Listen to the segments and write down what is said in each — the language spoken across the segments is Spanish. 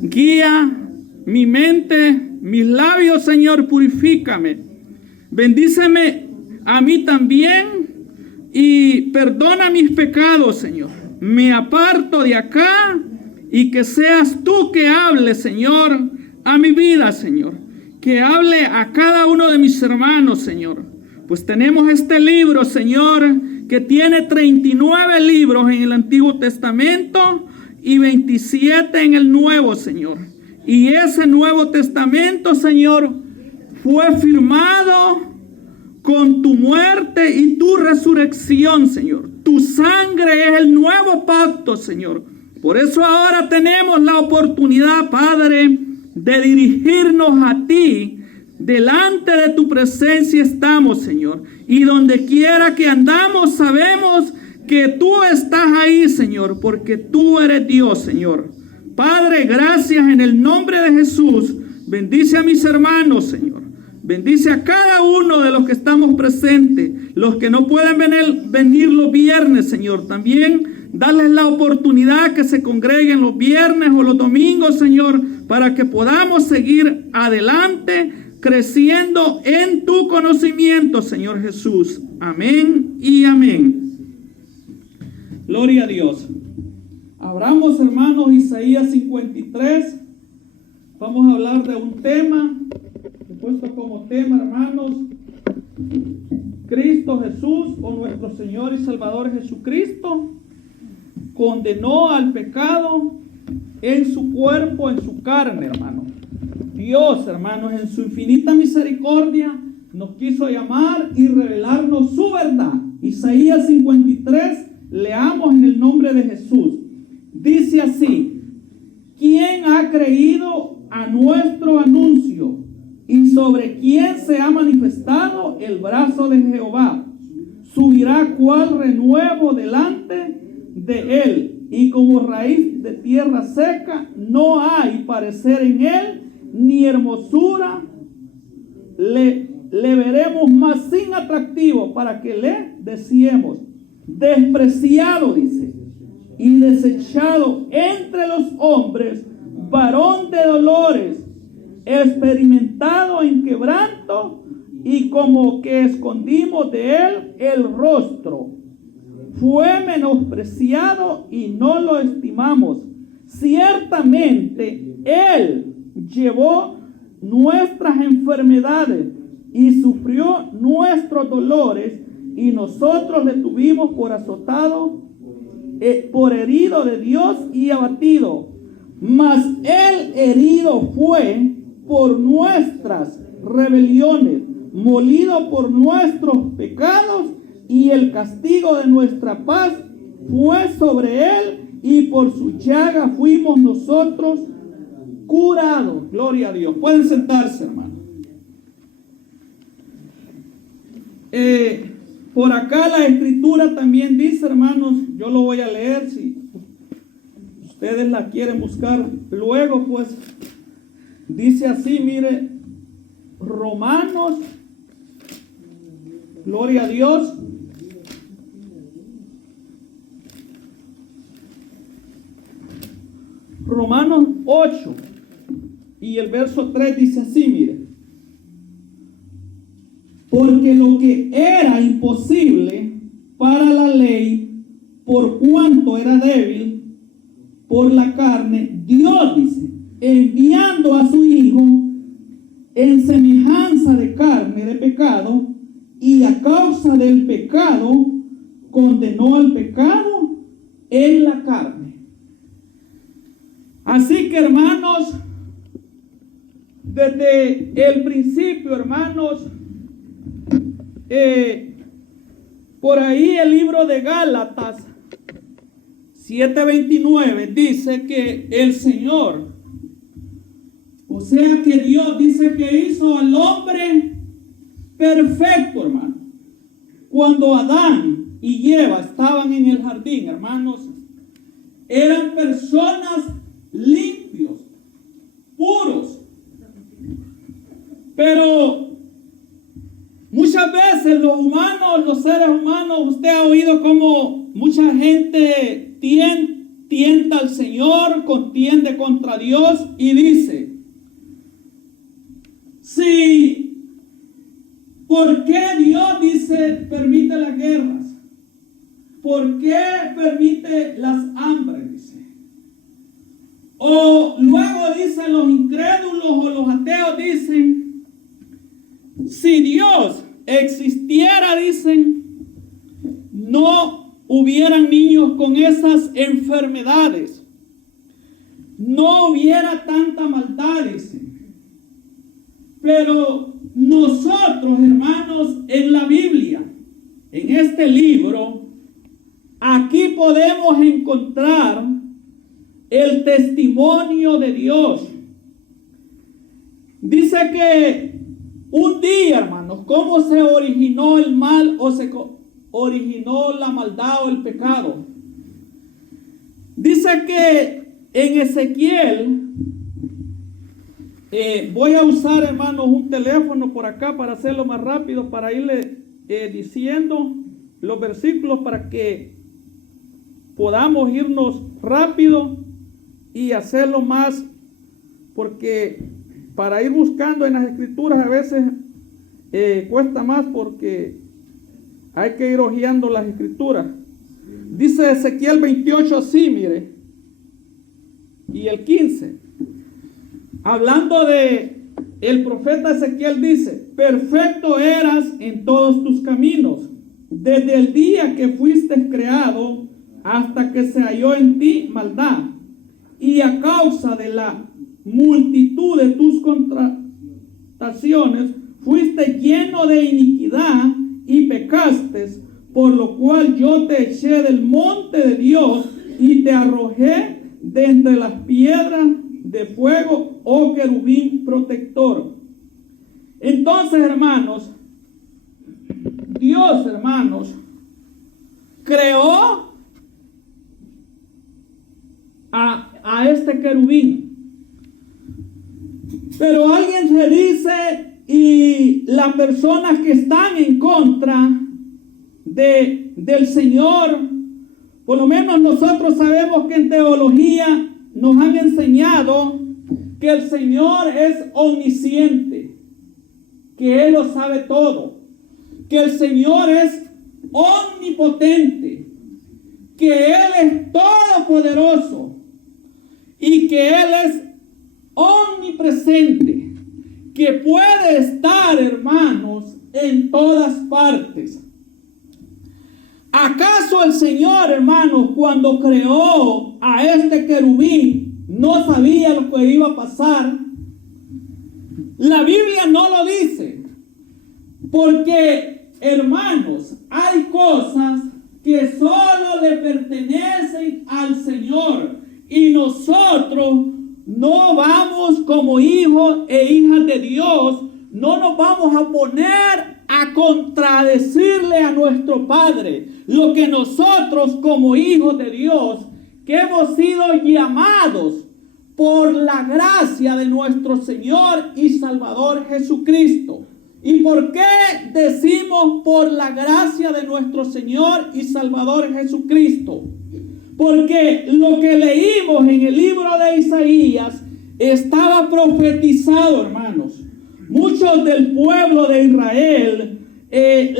Guía mi mente, mis labios, Señor, purifícame. Bendíceme a mí también y perdona mis pecados, Señor. Me aparto de acá y que seas tú que hable, Señor, a mi vida, Señor. Que hable a cada uno de mis hermanos, Señor. Pues tenemos este libro, Señor, que tiene 39 libros en el Antiguo Testamento y 27 en el Nuevo, Señor. Y ese Nuevo Testamento, Señor, fue firmado con tu muerte y tu resurrección, Señor. Tu sangre es el nuevo pacto, Señor. Por eso ahora tenemos la oportunidad, Padre, de dirigirnos a ti. Delante de tu presencia estamos, Señor. Y donde quiera que andamos, sabemos que tú estás ahí, Señor, porque tú eres Dios, Señor. Padre, gracias en el nombre de Jesús. Bendice a mis hermanos, Señor. Bendice a cada uno de los que estamos presentes. Los que no pueden venir los viernes, Señor. También darles la oportunidad que se congreguen los viernes o los domingos, Señor, para que podamos seguir adelante, creciendo en tu conocimiento, Señor Jesús. Amén y amén. Gloria a Dios. Abramos, hermanos, Isaías 53. Vamos a hablar de un tema. He puesto como tema, hermanos, Cristo Jesús, o nuestro Señor y Salvador Jesucristo, condenó al pecado en su cuerpo, en su carne, hermano. Dios, hermanos, en su infinita misericordia, nos quiso llamar y revelarnos su verdad. Isaías 53, leamos en el nombre de Jesús. Dice así: ¿quién ha creído a nuestro anuncio? ¿Y sobre quién se ha manifestado el brazo de Jehová? Subirá cual renuevo delante de él, y como raíz de tierra seca, no hay parecer en él, ni hermosura. Le veremos más sin atractivo para que le deseemos. Despreciado, dice, y desechado entre los hombres, varón de dolores, experimentado en quebranto, y como que escondimos de él el rostro. Fue menospreciado y no lo estimamos. Ciertamente él llevó nuestras enfermedades y sufrió nuestros dolores, y nosotros le tuvimos por azotado, por herido de Dios y abatido. Mas él herido fue por nuestras rebeliones, molido por nuestros pecados, y el castigo de nuestra paz fue sobre él, y por su llaga fuimos nosotros curados. Gloria a Dios. Pueden sentarse, hermano. Por acá la escritura también dice, hermanos, yo lo voy a leer, si ustedes la quieren buscar luego, pues dice así, mire, Romanos, gloria a Dios, Romanos 8 y el verso 3 dice así, mire: porque lo que era imposible para la ley, por cuanto era débil por la carne, Dios, dice, enviando a su Hijo en semejanza de carne de pecado, y a causa del pecado condenó al pecado en la carne. Así que, hermanos, desde el principio, hermanos, por ahí el libro de Gálatas 7:29 dice que el Señor, o sea que Dios dice que hizo al hombre perfecto, hermano. Cuando Adán y Eva estaban en el jardín, hermanos, eran personas limpios, puros. Pero muchas veces los seres humanos, usted ha oído como mucha gente tienta al Señor, contiende contra Dios y dice, ¿por qué Dios dice permite las guerras? ¿Por qué permite las hambres? Dice. O luego dicen los incrédulos o los ateos, dicen, si Dios existiera, dicen, no hubieran niños con esas enfermedades, no hubiera tanta maldad, dicen. Pero nosotros, hermanos, en la Biblia, en este libro, aquí podemos encontrar el testimonio de Dios. Dice que un día, hermanos, ¿cómo se originó el mal o se originó la maldad o el pecado? Dice que en Ezequiel, voy a usar, hermanos, un teléfono por acá para hacerlo más rápido, para irle diciendo los versículos para que podamos irnos rápido y hacerlo más, porque para ir buscando en las escrituras a veces cuesta más, porque hay que ir hojeando las escrituras. Dice Ezequiel 28 así, mire, y el 15, hablando de el profeta Ezequiel, dice, perfecto eras en todos tus caminos, desde el día que fuiste creado hasta que se halló en ti maldad, y a causa de la multitud de tus contrataciones fuiste lleno de iniquidad y pecaste, por lo cual yo te eché del monte de Dios y te arrojé de entre las piedras de fuego, oh querubín protector. Entonces, hermanos, Dios, hermanos, creó a este querubín. Pero alguien se dice, y las personas que están en contra del Señor, por lo menos nosotros sabemos que en teología nos han enseñado que el Señor es omnisciente, que Él lo sabe todo, que el Señor es omnipotente, que Él es todopoderoso y que Él es omnipresente, que puede estar, hermanos, en todas partes. ¿Acaso el Señor, hermanos, cuando creó a este querubín, no sabía lo que iba a pasar? La Biblia no lo dice, porque, hermanos, hay cosas que solo le pertenecen al Señor, y nosotros no vamos como hijos e hijas de Dios, no nos vamos a poner a contradecirle a nuestro Padre lo que nosotros como hijos de Dios, que hemos sido llamados por la gracia de nuestro Señor y Salvador Jesucristo. ¿Y por qué decimos por la gracia de nuestro Señor y Salvador Jesucristo? Porque lo que leímos en el libro de Isaías estaba profetizado, hermanos. Muchos del pueblo de Israel,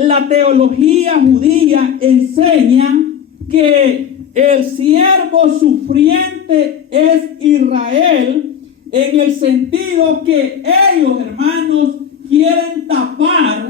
la teología judía enseña que el siervo sufriente es Israel, en el sentido que ellos, hermanos, quieren tapar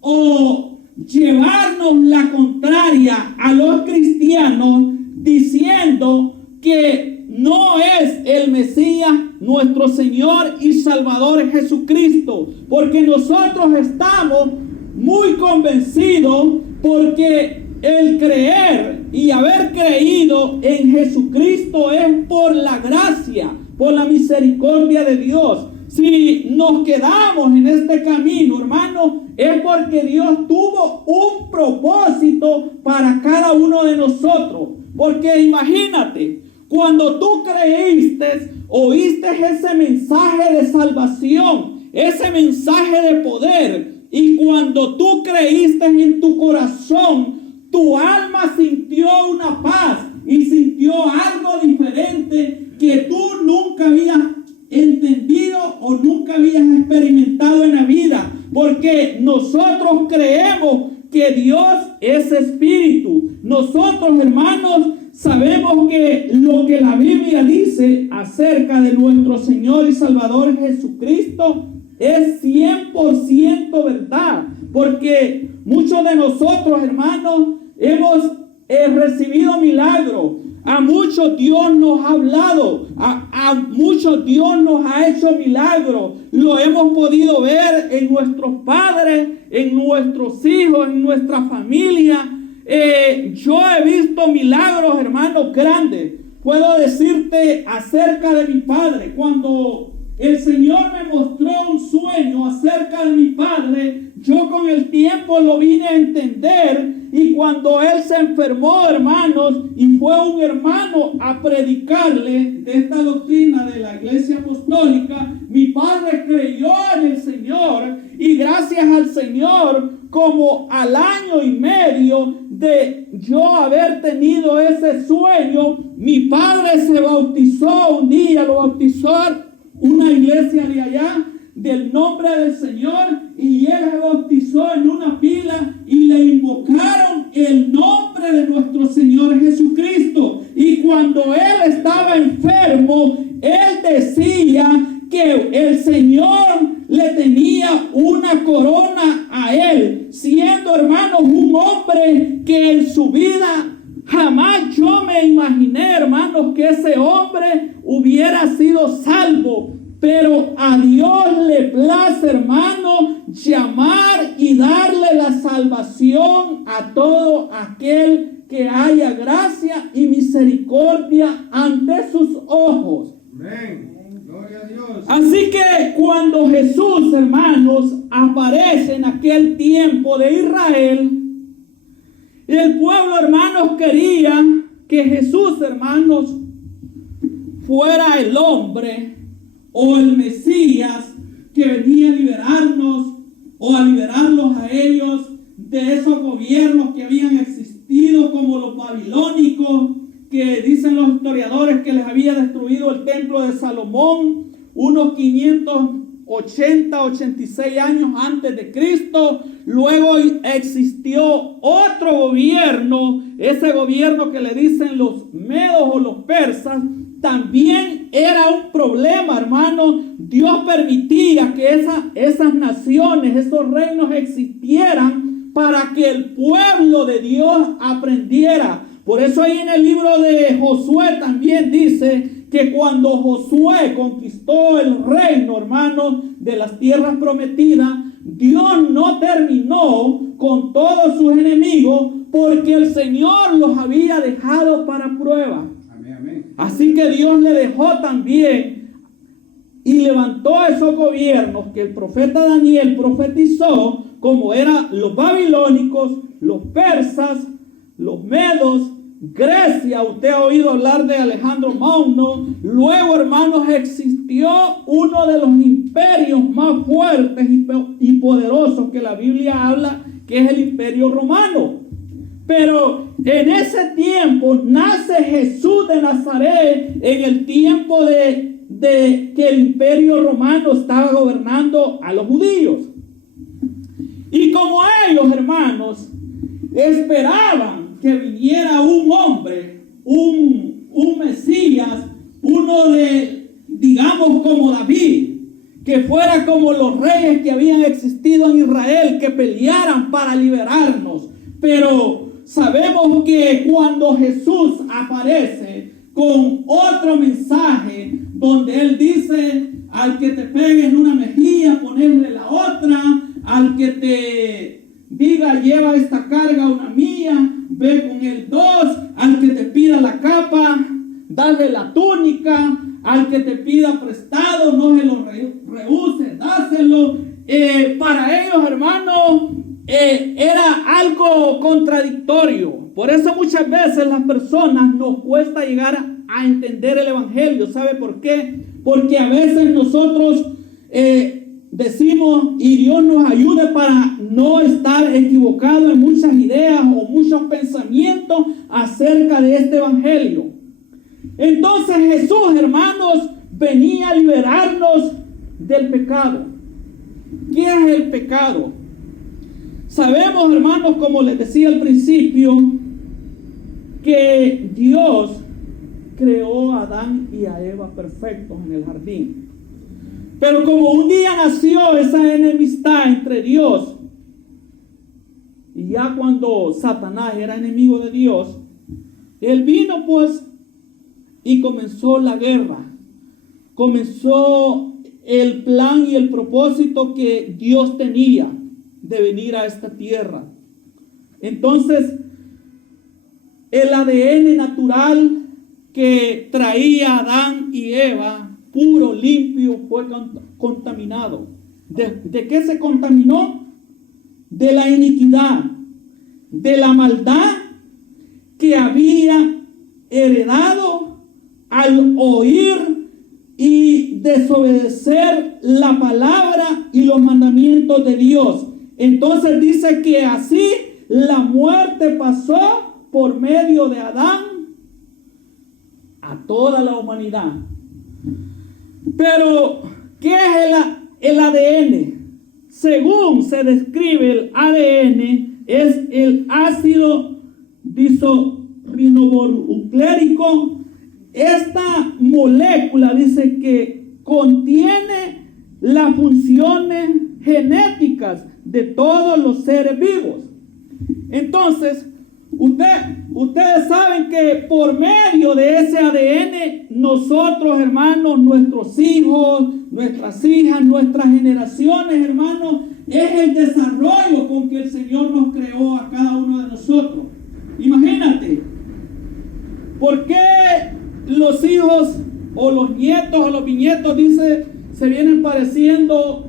o llevarnos la contraria a los cristianos, diciendo que no es el Mesías nuestro Señor y Salvador Jesucristo, porque nosotros estamos muy convencidos, porque el creer y haber creído en Jesucristo es por la gracia, por la misericordia de Dios. Si nos quedamos en este camino, hermano, es porque Dios tuvo un propósito para cada uno de nosotros. Porque imagínate, cuando tú creíste, oíste ese mensaje de salvación, ese mensaje de poder, y cuando tú creíste en tu corazón, tu alma sintió una paz y sintió algo diferente que tú nunca habías entendido o nunca habías experimentado en la vida. Porque nosotros creemos que Dios es espíritu. Nosotros, hermanos, sabemos que lo que la Biblia dice acerca de nuestro Señor y Salvador Jesucristo es 100% verdad. Porque muchos de nosotros, hermanos, hemos recibido milagros. A muchos Dios nos ha hablado, a muchos Dios nos ha hecho milagros. Lo hemos podido ver en nuestros padres, en nuestros hijos, en nuestra familia. Yo he visto milagros, hermanos, grandes. Puedo decirte acerca de mi padre. Cuando el Señor me mostró un sueño acerca de mi padre, yo con el tiempo lo vine a entender. Y cuando él se enfermó, hermanos, y fue un hermano a predicarle de esta doctrina de la Iglesia Apostólica, mi padre creyó en el Señor. Y gracias al Señor, como al año y medio de yo haber tenido ese sueño, mi padre se bautizó un día, lo bautizó una iglesia de allá, del nombre del Señor, y él se bautizó en una pila y le invocaron el nombre de nuestro Señor Jesucristo. Y cuando él estaba enfermo, él decía que el Señor le tenía una corona a él, siendo, hermanos, un hombre que en su vida jamás yo me imaginé, hermanos, que ese hombre hubiera sido salvo. Pero a Dios le place, hermano, llamar y darle la salvación a todo aquel que haya gracia y misericordia ante sus ojos. Amén. Gloria a Dios. Así que cuando Jesús, hermanos, aparece en aquel tiempo de Israel, el pueblo, hermanos, quería que Jesús, hermanos, fuera el hombre o el Mesías que venía a liberarnos o a liberarlos a ellos de esos gobiernos que habían existido, como los babilónicos, que dicen los historiadores que les había destruido el templo de Salomón unos 586 años antes de Cristo. Luego existió otro gobierno, ese gobierno que le dicen los medos o los persas. También era un problema, hermano. Dios permitía que esas naciones, esos reinos existieran para que el pueblo de Dios aprendiera. Por eso ahí en el libro de Josué también dice que cuando Josué conquistó el reino, hermano, de las tierras prometidas, Dios no terminó con todos sus enemigos porque el Señor los había dejado para prueba. Así que Dios le dejó también y levantó esos gobiernos que el profeta Daniel profetizó, como eran los babilónicos, los persas, los medos, Grecia. Usted ha oído hablar de Alejandro Magno. Luego, hermanos, existió uno de los imperios más fuertes y poderosos que la Biblia habla, que es el Imperio Romano. Pero en ese tiempo nace Jesús de Nazaret, en el tiempo de que el Imperio Romano estaba gobernando a los judíos. Y como ellos, hermanos, esperaban que viniera un hombre, un Mesías, uno digamos como David, que fuera como los reyes que habían existido en Israel, que pelearan para liberarnos. Pero sabemos que cuando Jesús aparece con otro mensaje, donde Él dice, al que te pegue en una mejilla, ponerle la otra, al que te diga, lleva esta carga una milla, ve con él dos, al que te pida la capa, dale la túnica, al que te pida prestado, no se lo rehúse, dáselo. Para ellos, hermanos, era algo contradictorio. Por eso muchas veces las personas nos cuesta llegar a entender el evangelio. ¿Sabe por qué? Porque a veces nosotros decimos, y Dios nos ayude para no estar equivocados en muchas ideas o muchos pensamientos acerca de este evangelio. Entonces Jesús, hermanos, venía a liberarnos del pecado. ¿Qué es el pecado? Sabemos, hermanos, como les decía al principio, que Dios creó a Adán y a Eva perfectos en el jardín. Pero como un día nació esa enemistad entre Dios, y ya cuando Satanás era enemigo de Dios, él vino pues y comenzó la guerra. Comenzó el plan y el propósito que Dios tenía de venir a esta tierra. Entonces, el ADN natural que traía Adán y Eva, puro, limpio, fue contaminado. ¿De qué se contaminó? De la iniquidad, de la maldad que había heredado al oír y desobedecer la palabra y los mandamientos de Dios. Entonces dice que así la muerte pasó por medio de Adán a toda la humanidad. Pero, ¿qué es el ADN? Según se describe el ADN, es el ácido disoribonucleico. Esta molécula dice que contiene las funciones genéticas de todos los seres vivos. Entonces, ustedes saben que por medio de ese ADN, nosotros, hermanos, nuestros hijos, nuestras hijas, nuestras generaciones, hermanos, es el desarrollo con que el Señor nos creó a cada uno de nosotros. Imagínate, ¿por qué los hijos o los nietos o los bisnietos, dice, se vienen pareciendo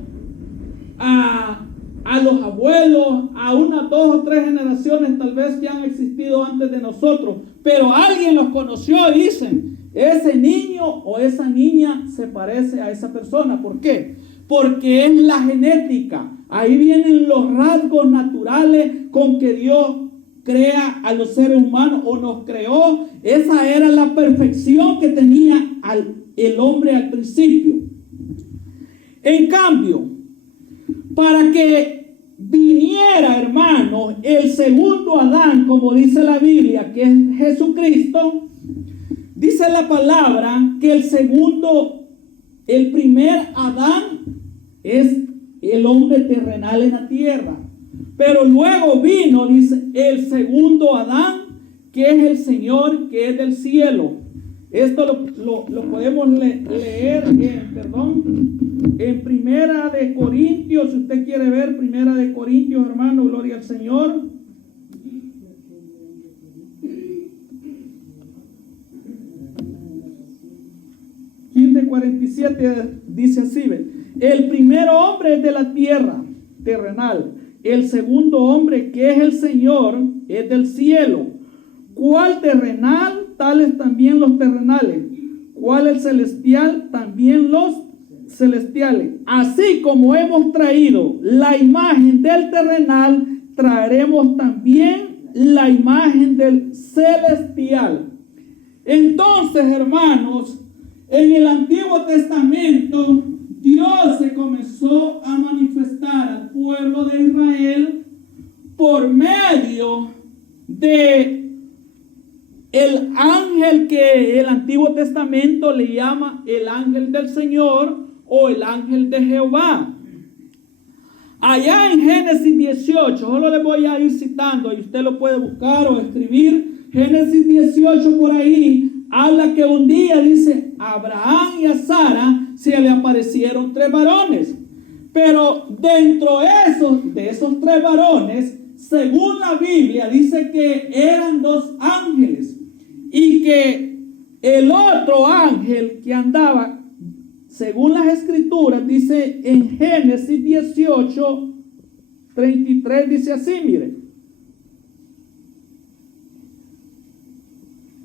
a los abuelos, a unas 2 o 3 generaciones tal vez que han existido antes de nosotros? Pero alguien los conoció y dicen, ese niño o esa niña se parece a esa persona. ¿Por qué? Porque es la genética. Ahí vienen los rasgos naturales con que Dios crea a los seres humanos o nos creó. Esa era la perfección que tenía el hombre al principio. En cambio, para que viniera, hermanos, el segundo Adán, como dice la Biblia, que es Jesucristo, dice la palabra que el primer Adán es el hombre terrenal en la tierra. Pero luego vino, dice, el segundo Adán, que es el Señor, que es del cielo. Esto lo podemos leer en Primera de Corintios. Si usted quiere ver Primera de Corintios, hermano, gloria al Señor. De 47 dice así: el primer hombre es de la tierra terrenal, el segundo hombre, que es el Señor, es del cielo. ¿Cuál terrenal? Tales también los terrenales. ¿Cuál el celestial? También los celestiales. Así como hemos traído la imagen del terrenal, traeremos también la imagen del celestial. Entonces, hermanos, en el Antiguo Testamento, Dios se comenzó a manifestar al pueblo de Israel por medio de el ángel que el Antiguo Testamento le llama el ángel del Señor o el ángel de Jehová. Allá en Génesis 18, solo le voy a ir citando y usted lo puede buscar o escribir. Génesis 18 por ahí habla que un día, dice, a Abraham y a Sara se le aparecieron 3 varones. Pero dentro de esos 3 varones, según la Biblia, dice que eran 2 ángeles. Y que el otro ángel que andaba, según las escrituras, dice en Génesis 18, 33, dice así, mire.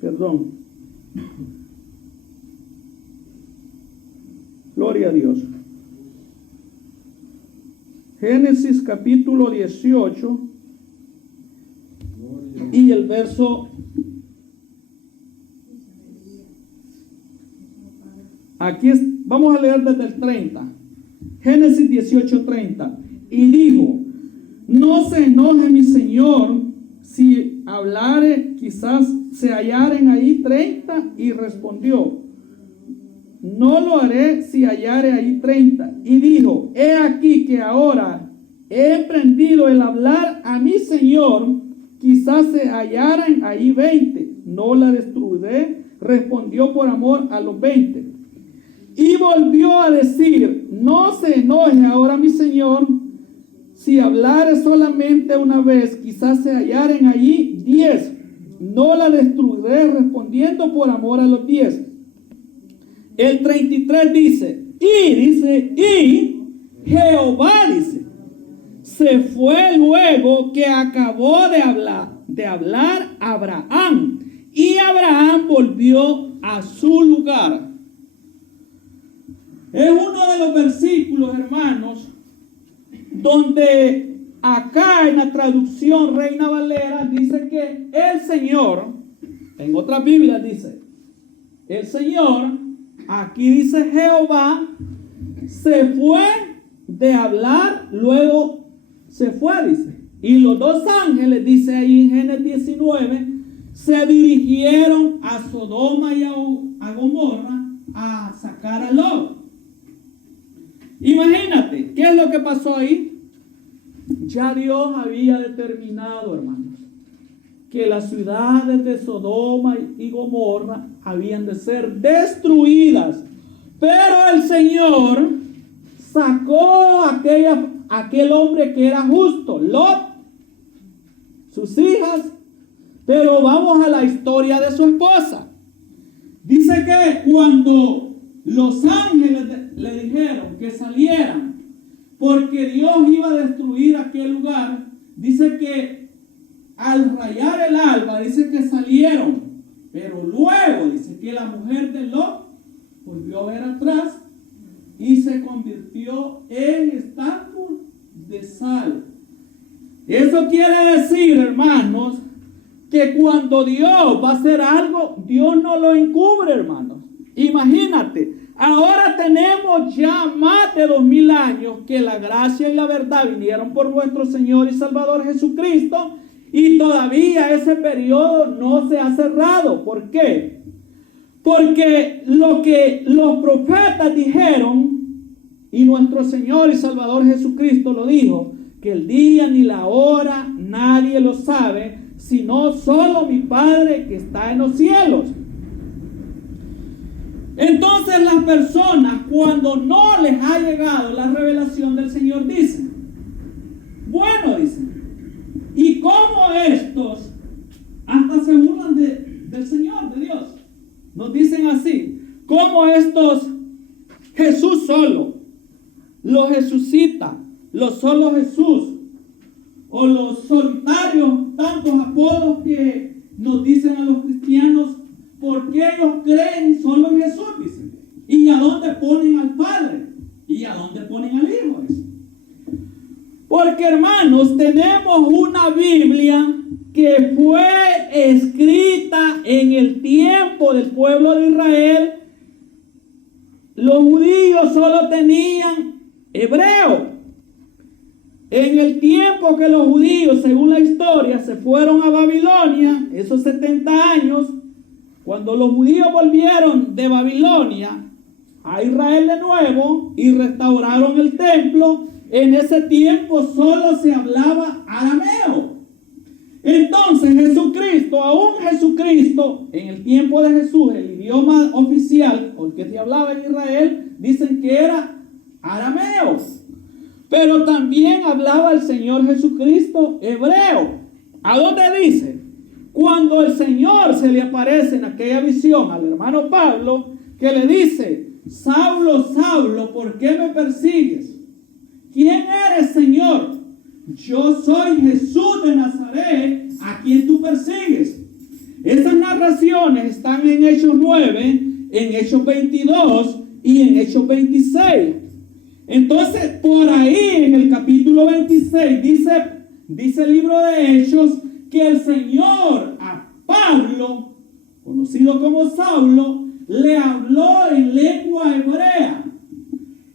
Perdón. Gloria a Dios. Génesis capítulo 18 y el verso. Vamos a leer desde el 30. Génesis 18:30. Y dijo: no se enoje mi señor si hablare, quizás se hallaren ahí 30. Y respondió: no lo haré si hallare ahí 30. Y dijo: he aquí que ahora he emprendido el hablar a mi señor, quizás se hallaran ahí 20. No la destruiré, respondió por amor a los 20. Y volvió a decir: no se enoje ahora mi señor si hablare solamente una vez, quizás se hallaren allí 10. No la destruiré, respondiendo por amor a los 10. El 33 dice: y Jehová dice, se fue luego que acabó de hablar Abraham, y Abraham volvió a su lugar. Es uno de los versículos, hermanos, donde acá en la traducción Reina Valera dice que el Señor, en otras Biblias dice el Señor, aquí dice Jehová, se fue de hablar, luego se fue, dice. Y los dos ángeles, dice ahí en Génesis 19, se dirigieron a Sodoma y a Gomorra a sacar a Lot. Imagínate, ¿qué es lo que pasó ahí? Ya Dios había determinado, hermanos, que las ciudades de Sodoma y Gomorra habían de ser destruidas. Pero el Señor sacó aquel hombre que era justo, Lot, sus hijas. Pero vamos a la historia de su esposa. Dice que cuando los ángeles le dijeron que salieran, porque Dios iba a destruir aquel lugar, dice que al rayar el alba, dice que salieron, pero luego dice que la mujer de Lot volvió a ver atrás y se convirtió en estatua de sal. Eso quiere decir, hermanos, que cuando Dios va a hacer algo, Dios no lo encubre, hermanos. Imagínate, ahora tenemos ya más de 2000 años que la gracia y la verdad vinieron por nuestro Señor y Salvador Jesucristo, y todavía ese periodo no se ha cerrado. ¿Por qué? Porque lo que los profetas dijeron, y nuestro Señor y Salvador Jesucristo lo dijo, que el día ni la hora nadie lo sabe, sino solo mi Padre que está en los cielos. Entonces las personas, cuando no les ha llegado la revelación del Señor, dicen, bueno, dicen, ¿y cómo estos hasta se burlan del Señor, de Dios? Nos dicen así, ¿cómo estos Jesús solo, los Jesucitas, los solo Jesús, o los solitarios, tantos apodos que nos dicen a los cristianos, porque ellos creen solo en Jesús, dicen? ¿Y a dónde ponen al Padre? ¿Y a dónde ponen al Hijo? Porque, hermanos, tenemos una Biblia que fue escrita en el tiempo del pueblo de Israel. Los judíos solo tenían hebreo. En el tiempo que los judíos, según la historia, se fueron a Babilonia, esos 70 años, cuando los judíos volvieron de Babilonia a Israel de nuevo y restauraron el templo, en ese tiempo solo se hablaba arameo. Entonces Jesucristo, aún Jesucristo, en el tiempo de Jesús, el idioma oficial, o el que se hablaba en Israel, dicen que era arameo. Pero también hablaba el Señor Jesucristo hebreo. ¿A dónde dice? Cuando el Señor se le aparece en aquella visión al hermano Pablo, que le dice, Saulo, Saulo, ¿por qué me persigues? ¿Quién eres, Señor? Yo soy Jesús de Nazaret, a quien tú persigues. Esas narraciones están en Hechos 9, en Hechos 22 y en Hechos 26. Entonces, por ahí en el capítulo 26 dice el libro de Hechos que el Señor a Pablo, conocido como Saulo, le habló en lengua hebrea.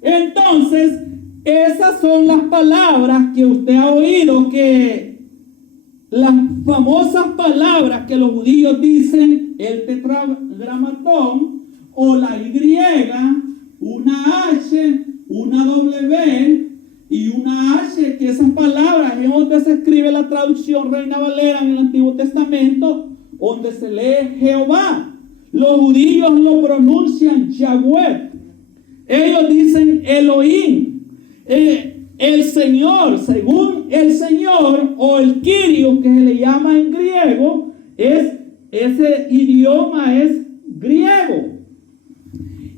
Entonces, esas son las palabras que usted ha oído, que las famosas palabras que los judíos dicen, el tetragramatón o la Y, una H, una W y una H, que esas palabras es donde se escribe la traducción Reina Valera en el Antiguo Testamento, donde se lee Jehová. Los judíos lo pronuncian Yahweh. Ellos dicen Elohim. El Señor, según el Señor o el Kyrios, que se le llama en griego, ese idioma es griego.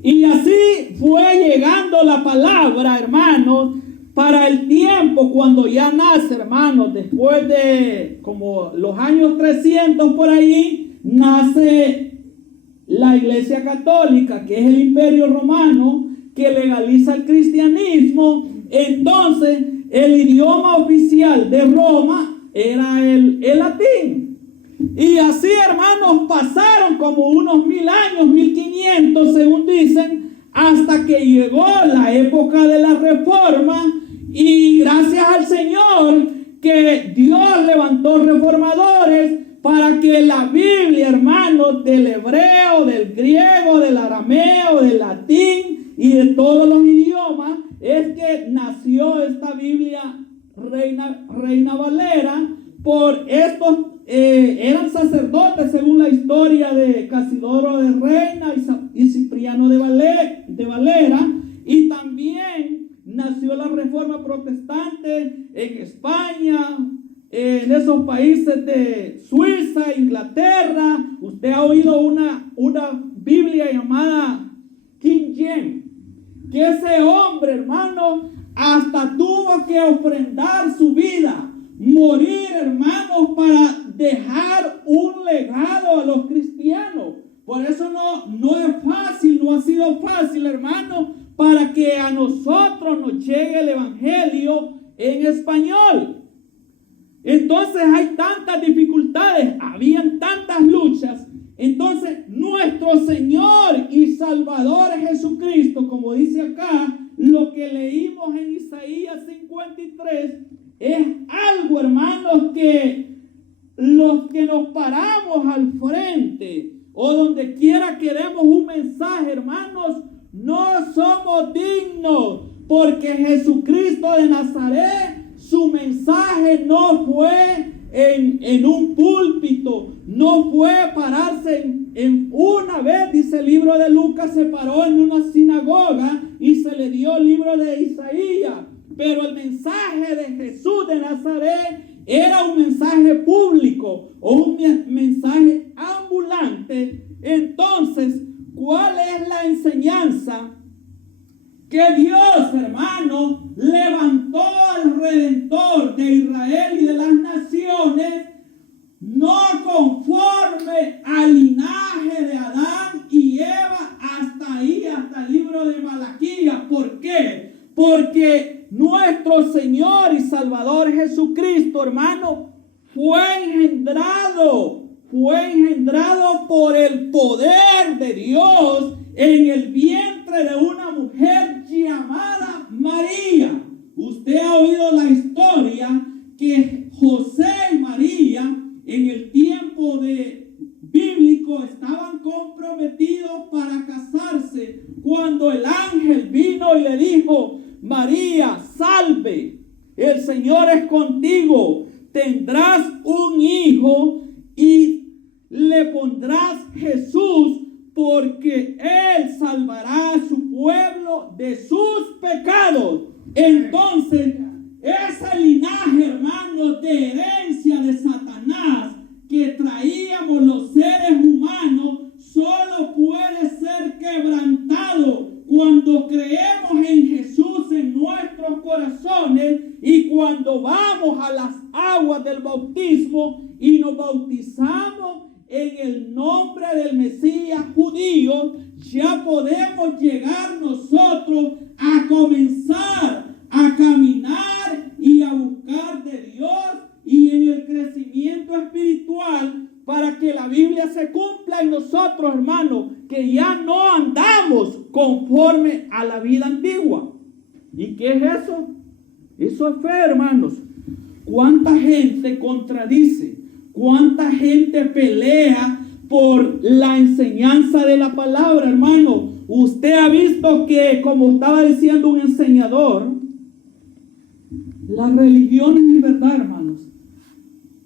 Y así fue llegando la palabra, hermanos, para el tiempo cuando ya nace, hermanos, después de como los años 300 por ahí, nace la Iglesia Católica, que es el Imperio Romano, que legaliza el cristianismo. Entonces, el idioma oficial de Roma era el latín. Y así, hermanos, pasaron como unos 1000 años, 1500, según dicen, hasta que llegó la época de la Reforma. Y gracias al Señor que Dios levantó reformadores para que la Biblia, hermanos, del hebreo, del griego, del arameo, del latín y de todos los idiomas, es que nació esta Biblia Reina Valera por estos, eran sacerdotes según la historia de Casidoro de Reina y Cipriano de Valera, y también nació la Reforma Protestante en España, en esos países de Suiza, Inglaterra. Usted ha oído una Biblia llamada King James, que ese hombre, hermano, hasta tuvo que ofrendar su vida, morir, hermanos, para dejar un legado a los cristianos. Por eso no es fácil, no ha sido fácil, hermanos, para que a nosotros nos llegue el evangelio en español. Entonces hay tantas dificultades, habían tantas luchas. Entonces nuestro Señor y Salvador Jesucristo, como dice acá, lo que leímos en Isaías 53, es algo, hermanos, que los que nos paramos al frente o donde quiera queremos un mensaje, hermanos, no somos dignos, porque Jesucristo de Nazaret, su mensaje no fue en un púlpito, no fue pararse en una vez, dice el libro de Lucas, se paró en una sinagoga y se le dio el libro de Isaías. Pero el mensaje de Jesús de Nazaret era un mensaje público o un mensaje ambulante. Entonces, ¿cuál es la enseñanza? Que Dios, hermano, levantó al Redentor de Israel y de las naciones, no conforme al linaje de Adán y Eva, hasta ahí, hasta el libro de Malaquías. ¿Por qué? Porque nuestro Señor y Salvador Jesucristo, hermano, fue engendrado por el poder de Dios en el vientre de una mujer llamada María. Usted ha oído la historia que José y María en el tiempo bíblico estaban comprometidos para casarse cuando el ángel vino y le dijo: María, salve, el Señor es contigo, tendrás un hijo y le pondrás Jesús, porque él salvará a su pueblo de sus pecados. Entonces, ese linaje, hermanos, de herencia de Satanás que traíamos los seres humanos, solo puede ser quebrantado cuando creemos en Jesús en nuestros corazones y cuando vamos a las aguas del bautismo y nos bautizamos en el nombre del Mesías judío. Ya podemos llegar nosotros a comenzar antigua. ¿Y qué es eso? Eso es fe, hermanos. ¿Cuánta gente contradice? ¿Cuánta gente pelea por la enseñanza de la palabra, hermano? Usted ha visto que, como estaba diciendo un enseñador, la religión en verdad, hermanos,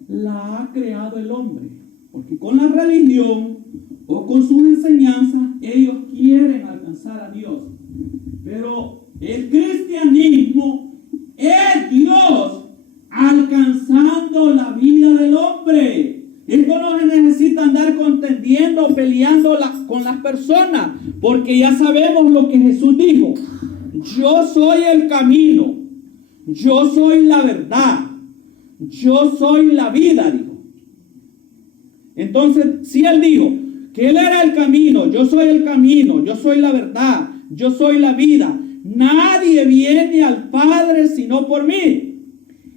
la ha creado el hombre. Porque con la religión o con sus enseñanzas, ellos quieren alcanzar a Dios. Pero el cristianismo es Dios alcanzando la vida del hombre. Esto no se necesita andar contendiendo, peleando con las personas, porque ya sabemos lo que Jesús dijo. Yo soy el camino, yo soy la verdad, yo soy la vida, dijo. Entonces, si Él dijo que Él era el camino, yo soy la verdad, yo soy la vida, nadie viene al Padre sino por mí.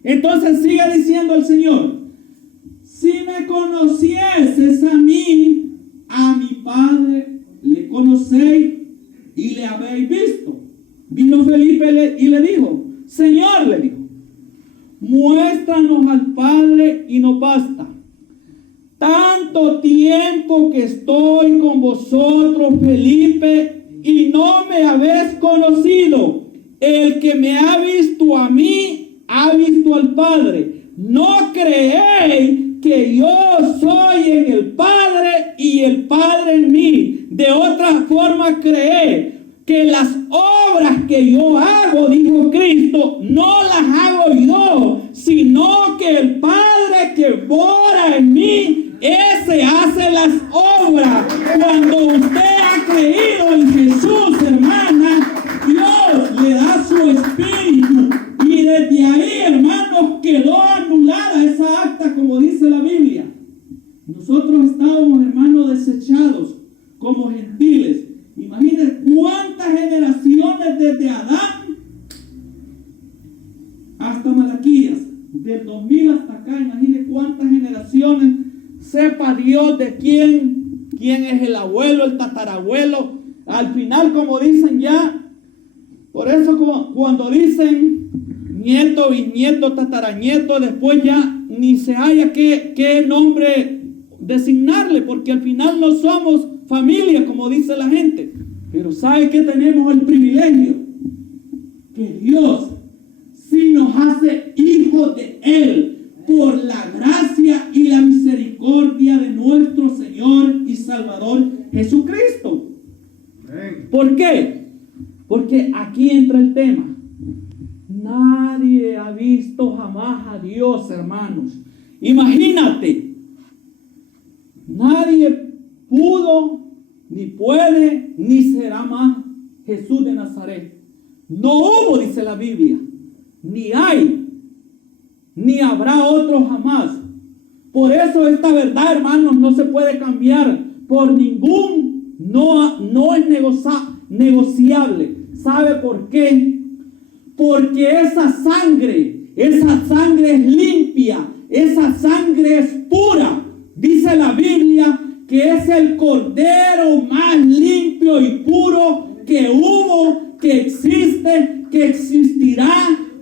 Entonces sigue diciendo el Señor: si me conocieses a mí, a mi Padre le conocéis y le habéis visto. Vino Felipe y le dijo: Señor, le dijo, muéstranos al Padre y nos basta. Tanto tiempo que estoy con vosotros, Felipe, y no me habéis conocido. El que me ha visto a mí, ha visto al Padre. ¿No creéis que yo soy en el Padre y el Padre en mí? De otra forma, creed que las obras que yo hago, dijo Cristo, no las hago yo, sino que el Padre que mora en mí, ese hace las obras. Cuando usted ha creído en Jesús, hermana, Dios le da su espíritu. Y desde ahí, hermanos, quedó anulada esa acta, como dice la Biblia. Nosotros estábamos, hermanos, desechados como gentiles. Imagínense cuántas generaciones desde Adán hasta Malaquías, del 2000 hasta acá. Imagínense cuántas generaciones. Sepa Dios de quién es el abuelo, el tatarabuelo. Al final, como dicen ya, por eso cuando dicen nieto, bisnieto, tataranieto, después ya ni se haya qué nombre designarle, porque al final no somos familia, como dice la gente. Pero ¿sabe que tenemos el privilegio? Que Dios sí nos hace hijos de Él por la gracia y la misericordia de nuestro Señor y Salvador Jesucristo. ¿Por qué? Porque aquí entra el tema. Nadie ha visto jamás a Dios, hermanos. Imagínate. Nadie pudo, ni puede, ni será más Jesús de Nazaret. No hubo, dice la Biblia, ni hay, ni habrá otro jamás. Por eso esta verdad, hermanos, no se puede cambiar por ningún, no es negociable. ¿Sabe por qué? Porque esa sangre es limpia, esa sangre es pura. Dice la Biblia que es el cordero más limpio y puro que hubo, que existe, que existirá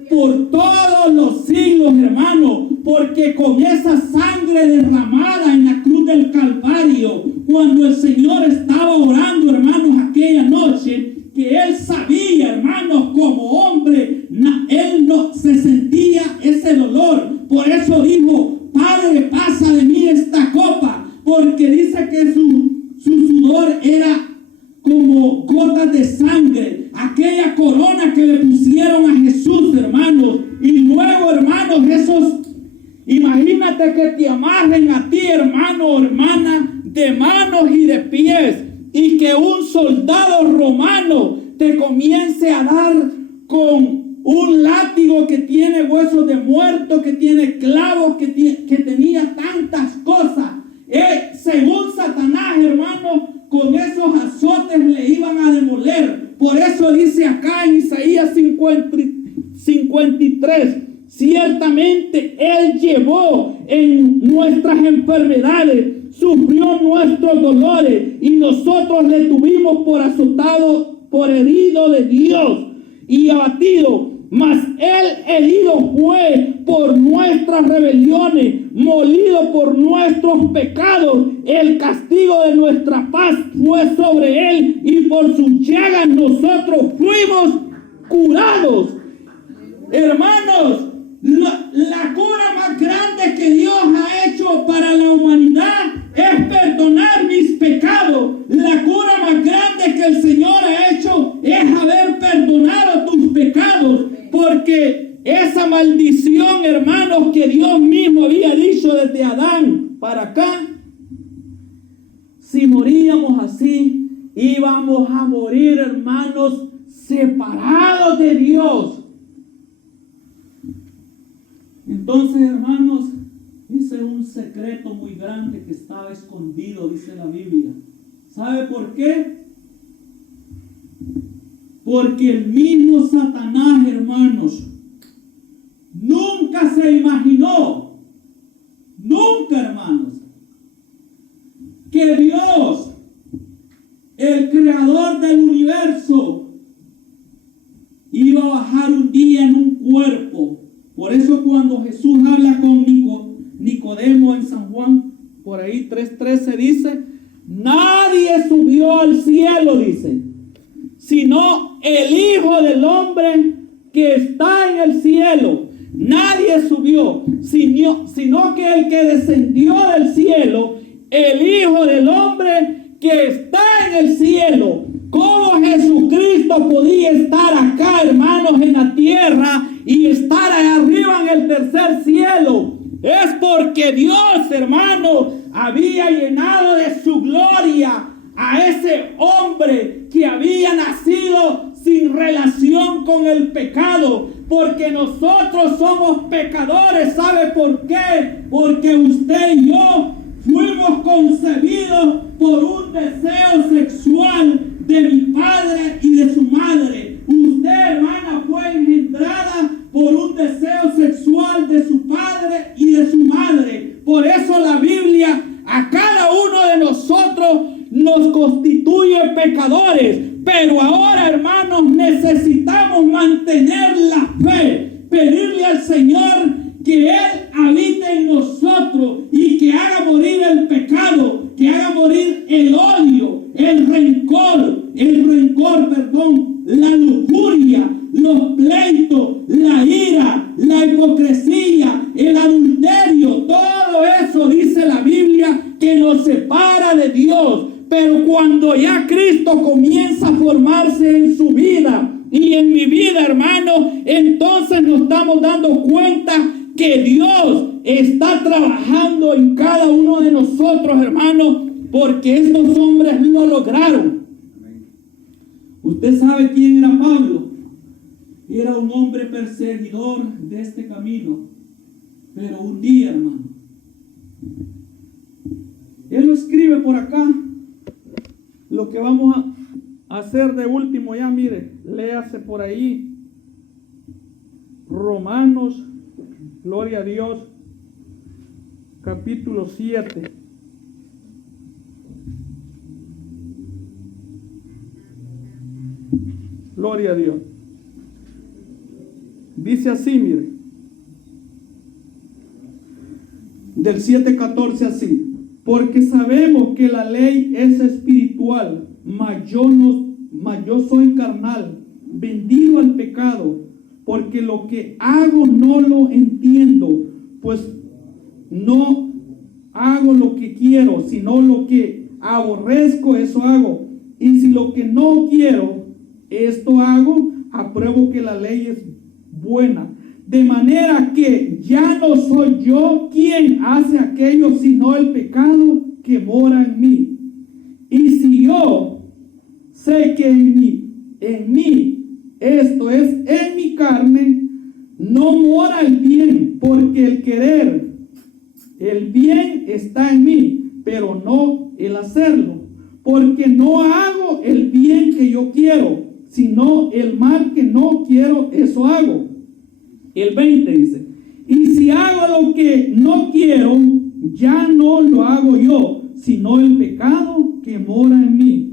por todos los siglos, hermano. Porque con esa sangre derramada en la cruz del Calvario, cuando el Señor estaba orando, hermanos, aquella noche, que Él sabía, hermanos, como hombre, Él no se sentía ese dolor. Por eso dijo: Padre, pasa de mí esta copa, porque dice que su sudor era como gotas de sangre, aquella corona que le pusieron a Jesús, hermanos. Y luego, hermanos, imagínate que te amarren a ti, hermano o hermana, de manos y de pies, y que un soldado romano te comience a dar con un látigo que tiene huesos de muerto, que tiene clavos, que tenía tantas cosas. Según Satanás, hermano, con esos azotes le iban a demoler. Por eso dice acá en Isaías 53, ciertamente Él llevó en nuestras enfermedades, sufrió nuestros dolores, y nosotros le tuvimos por azotado por herido de Dios y abatido, mas Él herido fue por nuestras rebeliones, molido por nuestros pecados. El castigo de nuestra paz fue sobre Él, y por sus llagas nosotros fuimos curados. Hermanos, la cura más grande que Dios ha hecho para la humanidad es perdonar mis pecados. La cura más grande que el Señor ha hecho es haber perdonado tus pecados, porque esa maldición, hermanos, que Dios mismo había dicho desde Adán para acá, si moríamos así, íbamos a morir, hermanos, separados de Dios. Entonces, hermanos, ese es un secreto muy grande que estaba escondido, dice la Biblia. ¿Sabe por qué? Porque el mismo Satanás, hermanos, nunca se imaginó, nunca, hermanos, que Dios, el creador del universo, iba a bajar un día en un cuerpo. Por eso cuando Jesús habla con Nicodemo en San Juan, por ahí 3:13 dice, nadie subió al cielo, dice, sino el Hijo del Hombre que está en el cielo. Nadie subió, sino que el que descendió del cielo, el Hijo del Hombre que está en el cielo. ¿Cómo Jesucristo podía estar acá, hermanos, en la tierra y estar allá arriba en el tercer cielo? Es porque Dios, hermanos, había llenado de su gloria a ese hombre que había nacido sin relación con el pecado. Porque nosotros somos pecadores. ¿Sabe por qué? Porque usted y yo fuimos concebidos por un deseo sexual de mi padre y de su madre. Usted, hermana, fue engendrada por un deseo sexual de su padre y de su madre. Por eso la Biblia a cada uno de nosotros nos constituye pecadores. Pero ahora, hermanos, necesitamos mantener la fe, pedirle al Señor que Él habite en nosotros y que haga morir el pecado, que haga morir el odio, el rencor, la lujuria, los pleitos, la ira, la hipocresía, el adulterio. Todo eso dice la Biblia que nos separa de Dios. Pero cuando ya Cristo comienza a formarse en su vida y en mi vida, hermano, entonces nos estamos dando cuenta que Dios está trabajando en cada uno de nosotros, hermanos, porque estos hombres lo lograron. Usted sabe quién era Pablo. Era un hombre perseguidor de este camino. Pero un día, hermano, él lo escribe por acá. Lo que vamos a hacer de último ya, mire, léase por ahí Romanos, gloria a Dios, capítulo 7. Gloria a Dios. Dice así, mire, del 7:14 así. Porque sabemos que la ley es espiritual, mas yo soy carnal, vendido al pecado, porque lo que hago no lo entiendo, pues no hago lo que quiero, sino lo que aborrezco, eso hago. Y si lo que no quiero, esto hago, apruebo que la ley es buena. De manera que ya no soy yo quien hace aquello, sino el pecado que mora en mí. Y si yo sé que en mí, esto es, en mi carne, no mora el bien, porque el querer, el bien está en mí, pero no el hacerlo. Porque no hago el bien que yo quiero, sino el mal que no quiero, eso hago. El 20 dice, y si hago lo que no quiero, ya no lo hago yo, sino el pecado que mora en mí.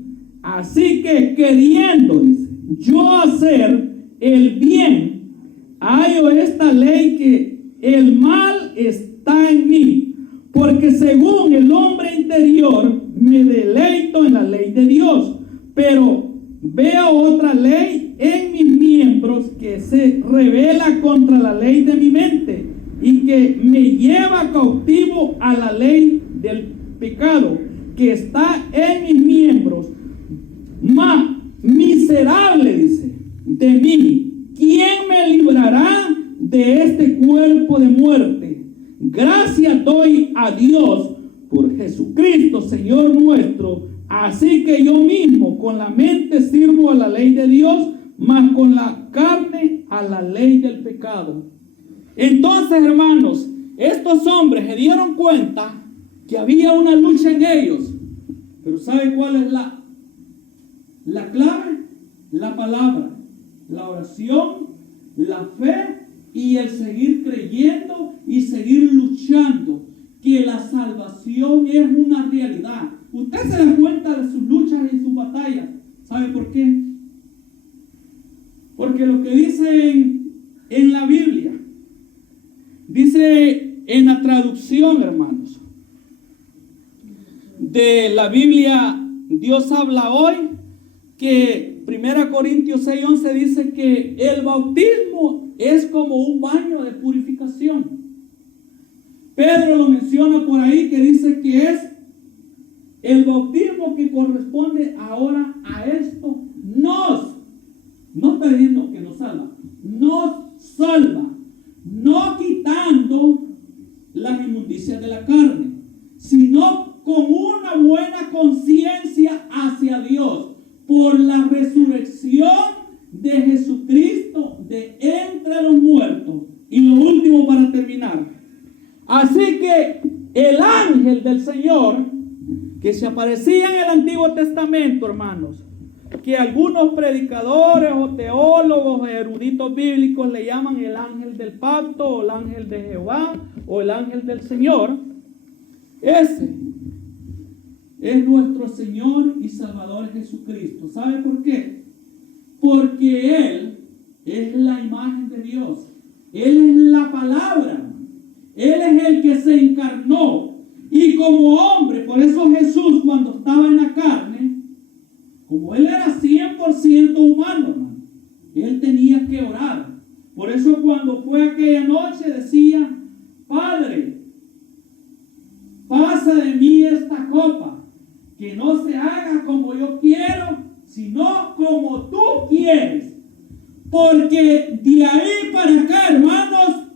Así que queriendo, dice, yo hacer el bien, hallo esta ley que el mal está en mí, porque según el hombre interior me deleito en la ley de Dios, pero veo otra ley en mis miembros que se revela contra la ley de mi mente y que me lleva cautivo a la ley del pecado que está en mis miembros. Más miserable, dice, de mí, ¿quién me librará de este cuerpo de muerte? Gracias doy a Dios por Jesucristo, Señor nuestro. Así que yo mismo con la mente sirvo a la ley de Dios, mas con la carne a la ley del pecado. Entonces, hermanos, estos hombres se dieron cuenta que había una lucha en ellos. Pero ¿sabe cuál es la clave? La palabra, la oración, la fe y el seguir creyendo y seguir luchando, que la salvación es una realidad. Usted se da cuenta de sus luchas y sus batallas. ¿Sabe por qué? Porque lo que dice en la Biblia, dice en la traducción, hermanos, de la Biblia, Dios habla hoy, que 1 Corintios 6:11 dice que el bautismo es como un baño de purificación. Pedro lo menciona por ahí, que dice que es el bautismo que corresponde ahora a esto, no está diciendo que nos salva, nos salva, no quitando las inmundicias de la carne, sino con una buena conciencia hacia Dios por la resurrección de Jesucristo de entre los muertos. Y lo último para terminar. Así que el ángel del Señor que se aparecía en el Antiguo Testamento, hermanos, que algunos predicadores o teólogos o eruditos bíblicos le llaman el ángel del pacto o el ángel de Jehová o el ángel del Señor, ese es nuestro Señor y Salvador Jesucristo. ¿Sabe por qué? Porque Él es la imagen de Dios. Él es la palabra. Él es el que se encarnó. Y como hombre, por eso Jesús cuando estaba en la carne, como Él era 100% humano, hermano, Él tenía que orar. Por eso cuando fue aquella noche decía: Padre, pasa de mí esta copa, que no se haga como yo quiero, sino como tú quieres. Porque de ahí para acá, hermanos,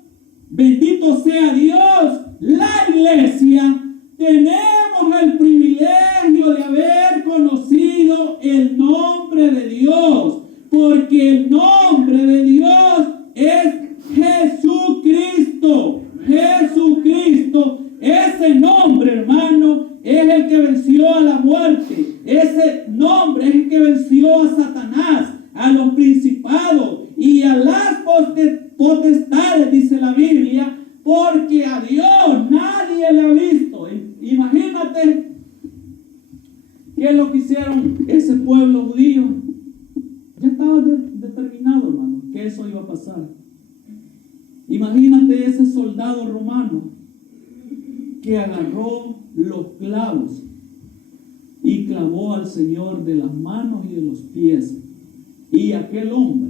bendito sea Dios, la iglesia, tenemos el privilegio de haber conocido el nombre de Dios, porque el nombre de Dios es Jesucristo. Jesucristo, ese nombre, hermano, es el que venció a la muerte. Ese nombre es el que venció a Satanás, a los principados y a las potestades, dice la Biblia, porque a Dios nadie le ha visto. Imagínate qué es lo que hicieron ese pueblo judío. Ya estaba determinado, hermano, que eso iba a pasar. Imagínate ese soldado romano que agarró los clavos y clavó al Señor de las manos y de los pies. Y aquel hombre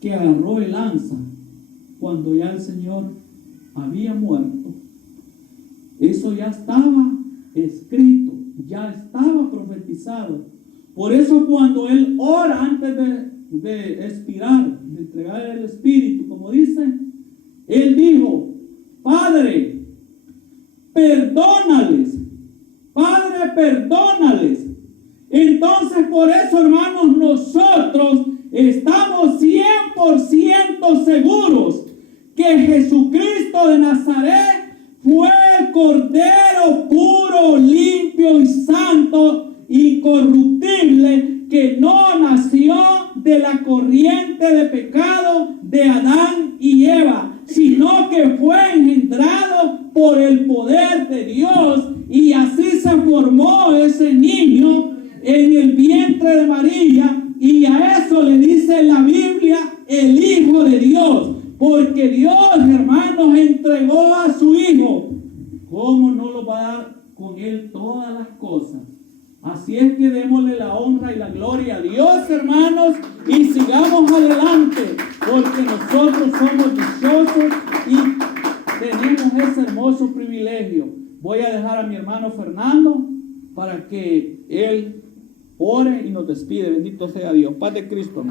que agarró el lanza cuando ya el Señor había muerto, eso ya estaba escrito, ya estaba profetizado. Por eso cuando él ora antes de expirar, de entregar el Espíritu, como dice, él dijo: Padre, perdónales. Padre, perdónales. Entonces, por eso, hermanos, nosotros estamos 100% seguros que Jesucristo de Nazaret fue el Cordero puro, limpio y santo, incorruptible, que no nació de la corriente de pecado de Adán y Eva, sino que fue engendrado por el poder de Dios, y así se formó ese niño en el vientre de María, y a eso le dice en la Biblia el Hijo de Dios, porque Dios, hermanos, entregó a su Hijo. ¿Cómo no lo va a dar con Él todas las cosas? Así es que démosle la honra y la gloria a Dios, hermanos, y sigamos adelante, porque nosotros somos dichosos y tenemos ese hermoso privilegio. Voy a dejar a mi hermano Fernando para que él ore y nos despide. Bendito sea Dios. Paz de Cristo, hermano.